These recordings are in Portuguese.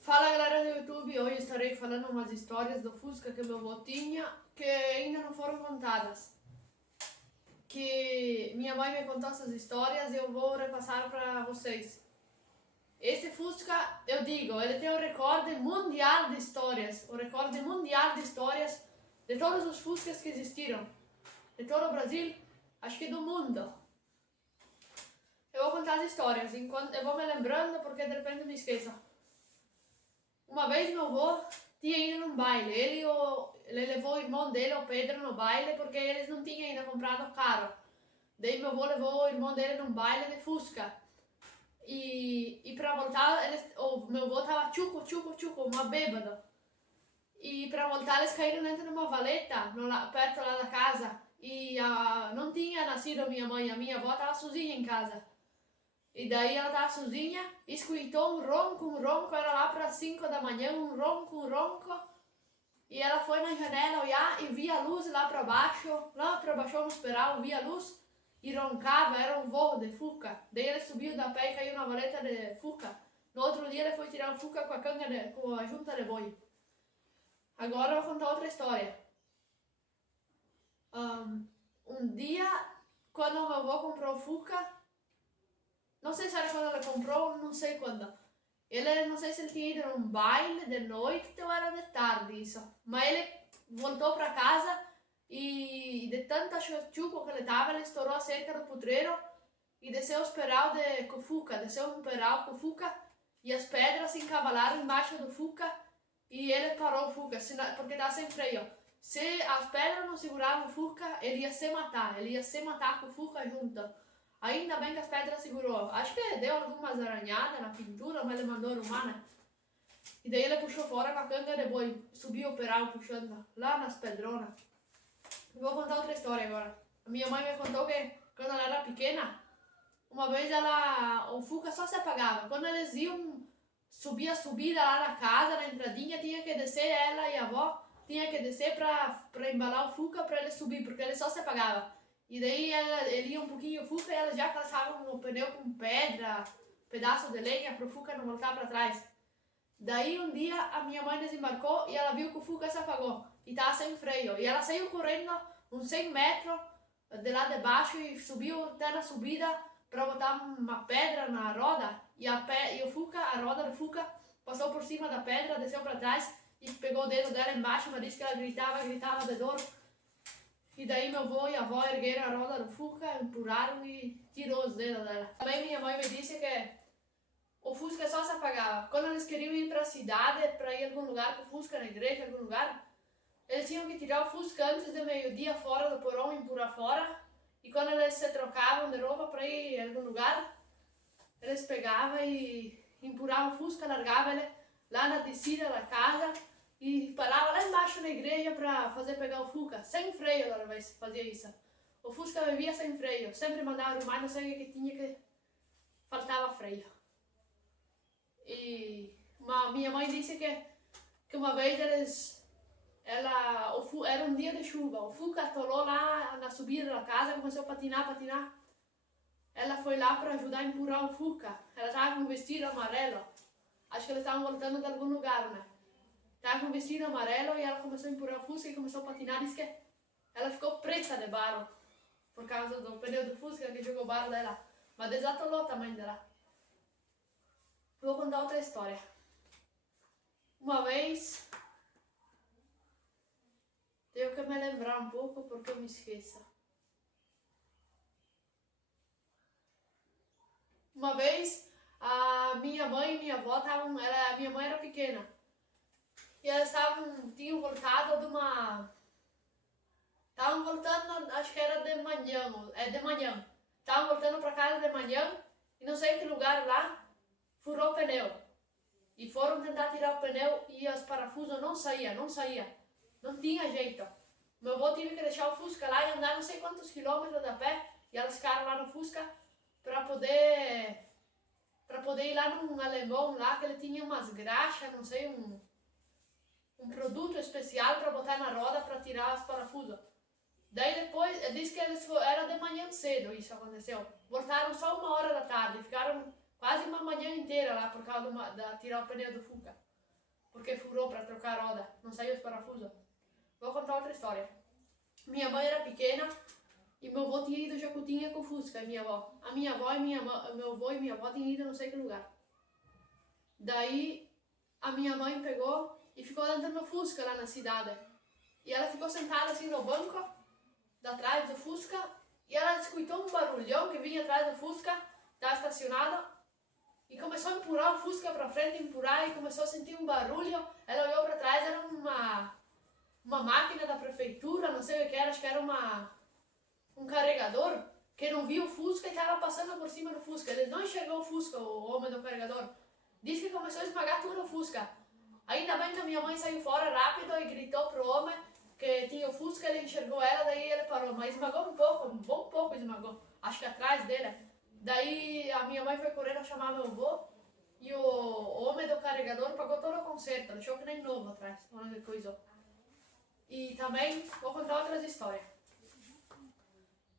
Fala galera do YouTube, hoje estarei falando umas histórias do Fusca que meu avô tinha que ainda não foram contadas. Que minha mãe me contou essas histórias e eu vou repassar para vocês. Esse Fusca, eu digo, ele tem o recorde mundial de histórias, o recorde mundial de histórias de todos os Fuscas que existiram, de todo o Brasil, acho que do mundo. Eu vou contar as histórias, enquanto eu vou me lembrando porque de repente me esqueço. Uma vez meu avô tinha ido num baile, ele levou o irmão dele, o Pedro, no baile porque eles não tinham ainda comprado carro. Daí meu avô levou o irmão dele num baile de Fusca. E pra voltar, o meu avô tava tchuco, uma bêbada. E pra voltar eles caíram dentro de uma valeta, perto lá da casa. E não tinha nascido minha mãe, a minha avó tava sozinha em casa. E daí ela tava sozinha, escutou um ronco, era lá para 5 da manhã, um ronco. E ela foi na janela olhar e via a luz lá para baixo no esperal, via a luz e roncava, era um voo de Fuca. Daí ele subiu da pé e caiu na valeta de Fuca. No outro dia ele foi tirar o Fuca com a junta de boi. Agora eu vou contar outra história. Um dia, quando o meu avô comprou o Fuca, não sei se era quando ele comprou, não sei quando. Ele, não sei se ele tinha ido num baile de noite ou era de tarde isso. Mas ele voltou para casa e de tanta chuva que ele tava, ele estourou a cerca do potreiro e desceu o peral com o Fuca. Desceu um peral com o Fuca e as pedras se encavalaram embaixo do Fuca e ele parou o Fuca, porque estava sem freio. Se as pedras não seguravam o Fuca, ele ia se matar com o Fuca junto. Ainda bem que as pedras segurou. Acho que deu algumas arranhadas na pintura, mas ele mandou arrumar, né? E daí ele puxou fora com a canga de boi. Subiu o peral puxando lá nas pedronas. Vou contar outra história agora. A minha mãe me contou que quando ela era pequena, uma vez o Fuca só se apagava. Quando eles iam subir a subida lá na casa, na entradinha, tinha que descer, ela e a avó tinha que descer pra embalar o Fuca pra ele subir, porque ele só se apagava. E daí ele ia um pouquinho o Fuca e elas já passavam o pneu com pedra, pedaço de lenha para o Fuca não voltar para trás. Daí um dia a minha mãe desembarcou e ela viu que o Fuca se apagou e estava sem freio. E ela saiu correndo uns 100 metros de lá de baixo e subiu até na subida para botar uma pedra na roda. E a roda do Fuca passou por cima da pedra, desceu para trás e pegou o dedo dela embaixo, mas disse que ela gritava de dor. E daí meu avô e a avó ergueram a roda do Fusca, empurraram e tirou os dedos dela. Também minha mãe me disse que o Fusca só se apagava. Quando eles queriam ir para a cidade, para ir a algum lugar com o Fusca, na igreja, algum lugar, eles tinham que tirar o Fusca antes de meio-dia fora do porão e empurrar fora. E quando eles se trocavam de roupa para ir a algum lugar, eles pegavam e empurravam o Fusca, largavam ele lá na descida da casa e parava lá embaixo na igreja para fazer pegar o Fusca, sem freio ela fazia isso. O Fusca vivia sem freio, sempre mandava arrumar, não sei o que tinha que faltava freio. E minha mãe disse que uma vez era um dia de chuva, o Fusca atolou lá na subida da casa, começou a patinar. Ela foi lá para ajudar a empurrar o Fusca, ela estava com um vestido amarelo, acho que eles estavam voltando de algum lugar, né? Estava com um vestido amarelo e ela começou a empurrar o Fusca e começou a patinar. Diz que ela ficou preta de barro por causa do pneu do Fusca que jogou barro dela. Mas desatolou o tamanho dela. Vou contar outra história. Uma vez, tenho que me lembrar um pouco porque eu me esqueço. Uma vez, a minha mãe e minha avó minha mãe era pequena. E elas tinham voltado de uma... Estavam voltando, acho que era de manhã. Estavam voltando para casa de manhã e não sei que lugar lá furou o pneu. E foram tentar tirar o pneu e os parafusos não saía. Não tinha jeito. Meu avô teve que deixar o Fusca lá e andar não sei quantos quilômetros a pé e elas ficaram lá no Fusca para poder para poder ir lá num alemão lá, que ele tinha umas graxas, não sei, um produto especial para botar na roda para tirar os parafusos. Daí depois, ele disse que era de manhã cedo isso aconteceu. Voltaram só 1 hora da tarde, ficaram quase uma manhã inteira lá por causa da tirar o pneu do Fuca. Porque furou para trocar a roda, não saiu os parafusos. Vou contar outra história. Minha mãe era pequena e meu avô tinha ido Jacutinha com o Fusca e minha avó. A minha avó e meu avô e minha avó tinham ido não sei que lugar. Daí a minha mãe pegou e ficou andando no Fusca lá na cidade. E ela ficou sentada assim no banco, atrás do Fusca, e ela escutou um barulhão que vinha atrás do Fusca, estava estacionado, e começou a empurrar o Fusca para frente, empurrar, e começou a sentir um barulho. Ela olhou para trás, era uma máquina da prefeitura, não sei o que era, acho que era um carregador, que não viu o Fusca e estava passando por cima do Fusca. Ele não enxergou o Fusca, o homem do carregador. Diz que começou a esmagar tudo o Fusca. Ainda bem que a minha mãe saiu fora rápido e gritou pro homem que tinha o Fusca, ele enxergou ela, daí ele parou, mas esmagou um pouco, um bom pouco esmagou, acho que atrás dele. Daí a minha mãe foi correndo chamar meu avô e o homem do carregador pagou todo o conserto, deixou que nem novo atrás, onde coisou. E também vou contar outras histórias.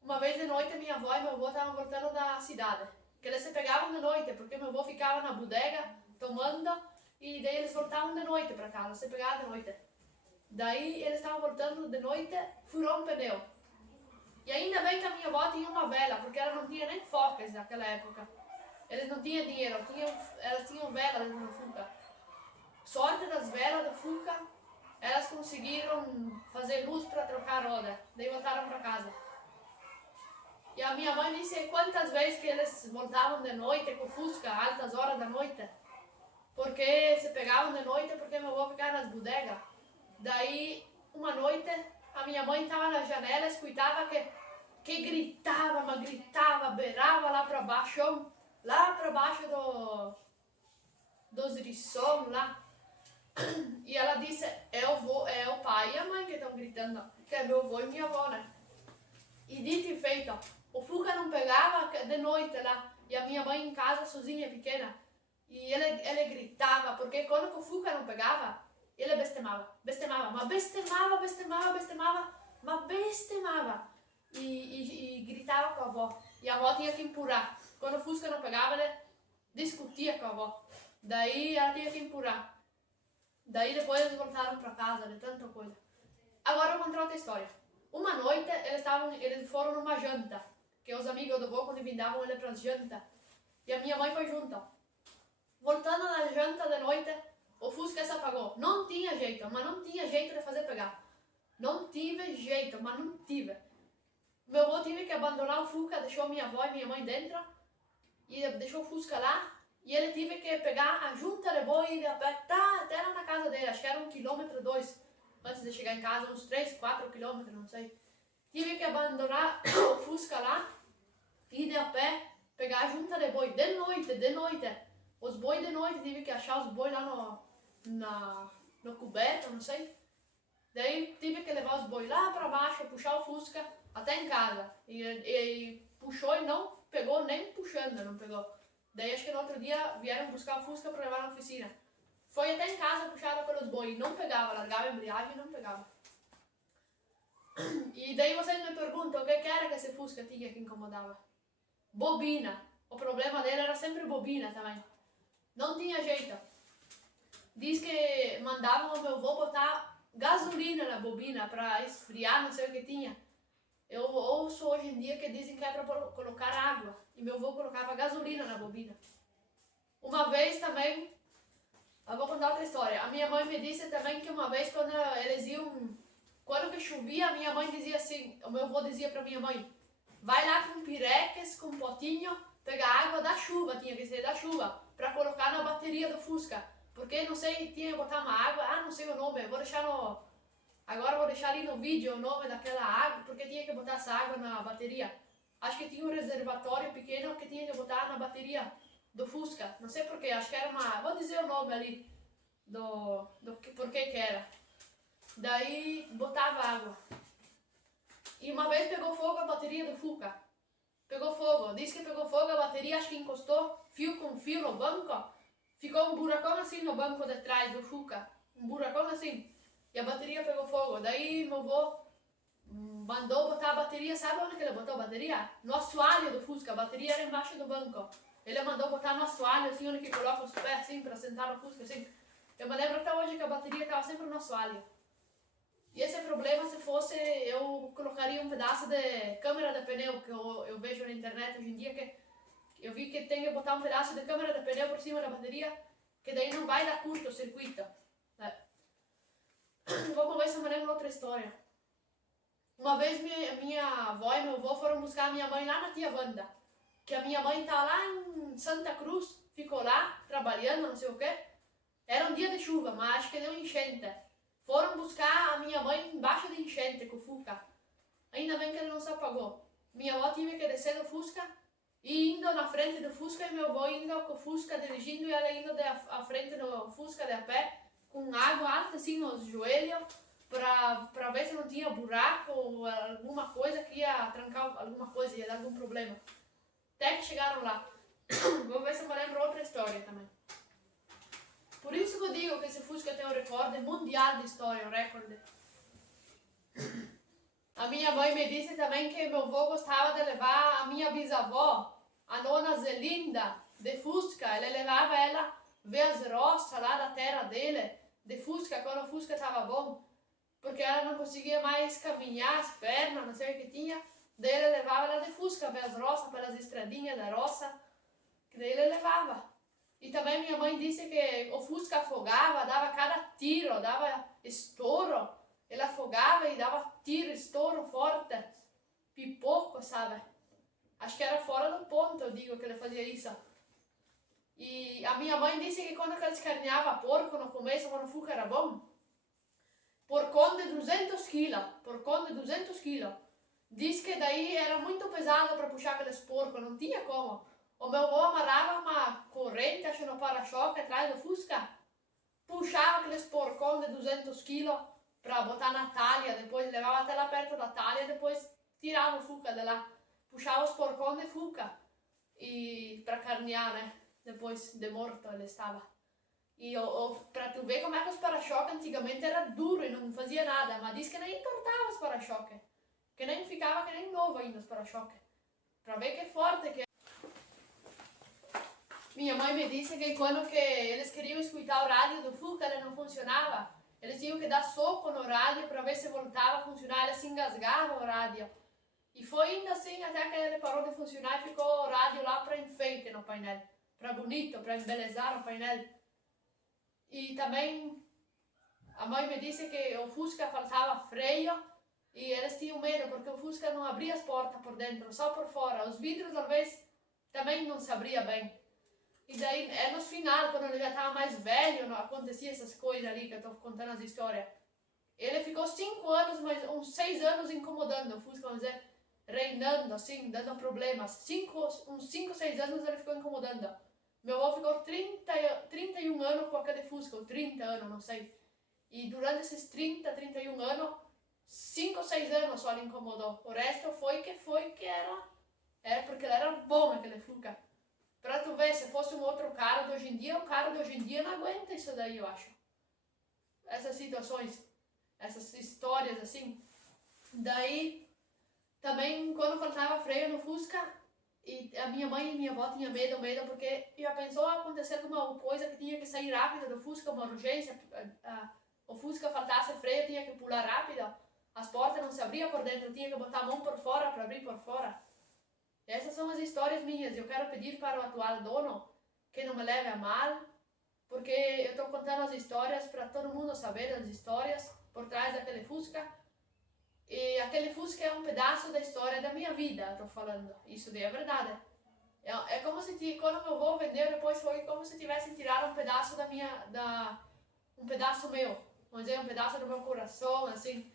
Uma vez de noite minha avó e meu avô estavam voltando da cidade, que eles se pegavam de noite, porque meu avô ficava na bodega tomando, e daí eles voltavam de noite para casa, se pegavam de noite. Daí eles estavam voltando de noite, furou um pneu. E ainda bem que a minha avó tinha uma vela, porque ela não tinha nem focas naquela época. Eles não tinham dinheiro, elas tinham velas no Fuca. Sorte das velas do Fuca, elas conseguiram fazer luz para trocar a roda. Daí voltaram para casa. E a minha mãe disse quantas vezes que eles voltavam de noite com o Fusca, altas horas da noite. Porque se pegavam de noite, porque meu avô ficava nas bodegas. Daí, uma noite, a minha mãe estava na janela, escutava que gritava, mas gritava, beirava lá para baixo dos riçom lá. E ela disse, é o pai e a mãe que estão gritando, que é meu avô e minha avó, né? E dito e feito, o Fuca não pegava de noite lá, e a minha mãe em casa sozinha, pequena, e ele gritava, porque quando o Fuca não pegava, ele bestemava, mas bestemava. E gritava com a avó. E a avó tinha que empurrar. Quando o Fusca não pegava, ele discutia com a avó. Daí ela tinha que empurrar. Daí depois eles voltaram para casa, de tanta coisa. Agora eu vou contar outra história. Uma noite eles foram numa janta, que os amigos do avô convidavam ele para as jantas. E a minha mãe foi junto. Voltando na janta de noite, o Fusca se apagou. Não tinha jeito, mas não tinha jeito de fazer pegar. Não tive jeito, mas não tive. Meu avô teve que abandonar o Fusca, deixou minha avó e minha mãe dentro, e deixou o Fusca lá, e ele teve que pegar a junta de boi e até lá na casa dele, acho que era 1,2 km, antes de chegar em casa, uns 3, 4 km, não sei. Tive que abandonar o Fusca lá, ir de a pé, pegar a junta de boi, de noite. Os bois de noite, tive que achar os bois lá no coberto, não sei. Daí tive que levar os bois lá para baixo, puxar o Fusca até em casa. E puxou e não pegou nem puxando, não pegou. Daí acho que no outro dia vieram buscar o Fusca para levar na oficina. Foi até em casa puxada pelos bois, não pegava, largava a embreagem e não pegava. E daí vocês me perguntam o que era que esse Fusca tinha que incomodava. Bobina. O problema dele era sempre bobina também. Não tinha jeito. Diz que mandavam o meu avô botar gasolina na bobina para esfriar, não sei o que tinha. Eu ouço hoje em dia que dizem que é para colocar água. E meu avô colocava gasolina na bobina. Uma vez também, eu vou contar outra história. A minha mãe me disse também que uma vez quando que chovia, a minha mãe dizia assim, o meu avô dizia para minha mãe, vai lá com pireques, com potinho, pegar água da chuva, tinha que ser da chuva, para colocar na bateria do Fusca. Porque não sei, tinha que botar uma água, não sei o nome, agora vou deixar ali no vídeo o nome daquela água, porque tinha que botar essa água na bateria. Acho que tinha um reservatório pequeno que tinha que botar na bateria do Fusca. Não sei porquê, acho que era vou dizer o nome ali, por que era. Daí botava água. E uma vez pegou fogo a bateria do Fuca. pegou fogo. Diz que pegou fogo, a bateria acho que encostou fio com fio no banco. Ficou um buracão assim no banco de trás do Fuca. Um buracão assim. E a bateria pegou fogo. Daí meu avô mandou botar a bateria. Sabe onde que ele botou a bateria? No assoalho do Fusca. A bateria era embaixo do banco. Ele mandou botar no assoalho, assim, onde que coloca os pés, assim, pra sentar no Fusca, assim. Eu me lembro até hoje que a bateria estava sempre no assoalho. E esse problema, se fosse, eu colocaria um pedaço de câmera de pneu, que eu vejo na internet hoje em dia, que eu vi que tem que botar um pedaço de câmera de pneu por cima da bateria, que daí não vai dar curto-circuito. Vamos ver se eu me lembro outra história. Uma vez minha avó e meu avô foram buscar a minha mãe lá na tia Wanda, que a minha mãe tá lá em Santa Cruz, ficou lá trabalhando, não sei o que. Era um dia de chuva, mas acho que deu enchente. Foram buscar a minha mãe embaixo de enchente com o Fusca. Ainda bem que ele não se apagou. Minha avó teve que descer do Fusca e indo na frente do Fusca, e meu avô indo com o Fusca dirigindo e ela indo à frente do Fusca de a pé, com água alta assim nos joelhos, para ver se não tinha buraco ou alguma coisa que ia trancar alguma coisa, ia dar algum problema. Até que chegaram lá. Vou ver se eu me lembro outra história também. Por isso que eu digo que esse Fusca tem um recorde mundial de história, um recorde. A minha mãe me disse também que meu avô gostava de levar a minha bisavó, a dona Zelinda, de Fusca. Ele levava ela ver as roças lá da terra dele, de Fusca, quando o Fusca estava bom. Porque ela não conseguia mais caminhar, as pernas, não sei o que tinha. Daí ele levava ela de Fusca, ver as roças, pelas estradinhas da roça. Que daí ele levava. E também minha mãe disse que o Fusca afogava, dava cada tiro, dava estouro. Ele afogava e dava tiro, estouro forte, pipoco, sabe? Acho que era fora do ponto, eu digo, que ele fazia isso. E a minha mãe disse que quando ele escarneava porco no começo, quando o Fusca era bom, porcão de 200 quilos. Diz que daí era muito pesado para puxar aqueles porcos, não tinha como. O meu avô amarrava uma corrente, acho, no para-choque atrás do Fusca, puxava aqueles porcão de 200 quilos para botar na talha, depois levava até lá perto da talha, depois tirava o Fusca de lá, puxava os porcão de Fusca e para carnear, né? Depois de morto ele estava. E para tu ver como é que os para-choques antigamente era duro e não fazia nada, mas diz que nem entortava os para-choques, que nem ficava que nem novo ainda os para-choques. Para ver que forte que é. Minha mãe me disse que quando que eles queriam escutar o rádio do Fusca, ele não funcionava. Eles tinham que dar soco no rádio para ver se voltava a funcionar, ele se engasgava o rádio. E foi indo assim até que ele parou de funcionar e ficou o rádio lá para enfeite no painel, para bonito, para embelezar o painel. E também a mãe me disse que o Fusca faltava freio e eles tinham medo porque o Fusca não abria as portas por dentro, só por fora. Os vidros talvez também não se abria bem. E daí, é no final, quando ele já estava mais velho, não acontecia essas coisas ali que eu estou contando as histórias. Ele ficou 5 anos, mas uns 6 anos incomodando o Fusca, vamos dizer, reinando, assim, dando problemas. Uns 5, 6 anos ele ficou incomodando. Meu avô ficou 31 anos com aquele Fusca, ou 30 anos, não sei. E durante esses 30, 31 anos, 5 ou 6 anos só ele incomodou. O resto foi que era. Era porque ele era bom aquele Fusca. Pra tu ver, se fosse um outro carro de hoje em dia, o carro de hoje em dia não aguenta isso daí, eu acho. Essas situações, essas histórias assim. Daí, também quando faltava freio no Fusca, e a minha mãe e minha avó tinham medo, porque já pensou acontecer alguma coisa que tinha que sair rápido do Fusca, uma urgência, o Fusca faltasse freio, tinha que pular rápido, as portas não se abriam por dentro, tinha que botar a mão por fora para abrir por fora. Essas são as histórias minhas. Eu quero pedir para o atual dono que não me leve a mal, porque eu estou contando as histórias para todo mundo saber as histórias por trás daquele Fusca. E aquele Fusca é um pedaço da história da minha vida, estou falando. Isso daí é verdade. É como se, quando meu avô vendeu, depois foi como se tivessem tirado um pedaço um pedaço meu. Vamos dizer, um pedaço do meu coração, assim.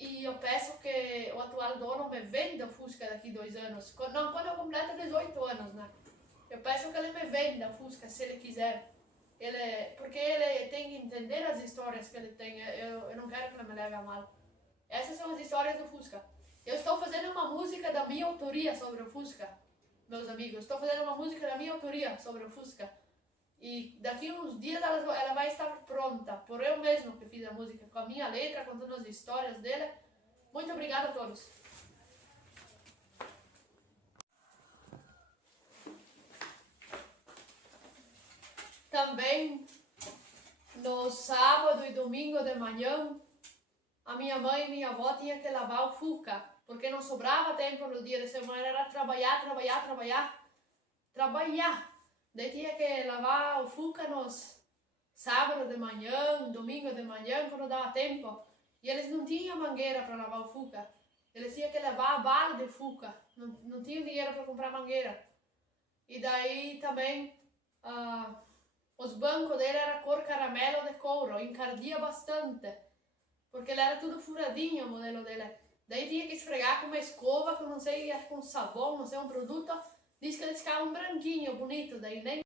E eu peço que o atual dono me venda o Fusca daqui 2 anos. Quando eu completo 18 anos, né? Eu peço que ele me venda o Fusca, se ele quiser. Porque ele tem que entender as histórias que ele tem. Eu não quero que ele me leve a mal. Essas são as histórias do Fusca. Eu estou fazendo uma música da minha autoria sobre o Fusca, meus amigos. Estou fazendo uma música da minha autoria sobre o Fusca. E daqui uns dias ela vai estar pronta, por eu mesmo que fiz a música, com a minha letra, contando as histórias dele. Muito obrigada a todos. Também, no sábado e domingo de manhã, a minha mãe e minha avó tinham que lavar o Fusca, porque não sobrava tempo no dia de semana, era trabalhar. Daí tinha que lavar o Fusca nos sábado de manhã, domingo de manhã, quando dava tempo. E eles não tinham mangueira para lavar o Fusca. Eles tinham que levar a bala de Fusca. Não tinham dinheiro para comprar mangueira. E daí também os bancos dele eram cor caramelo de couro, encardia bastante. Porque ele era tudo furadinho, o modelo dele. Daí tinha que esfregar com uma escova, com não sei, com sabão, não sei, um produto. Diz que eles ficavam branquinho, bonito, daí nem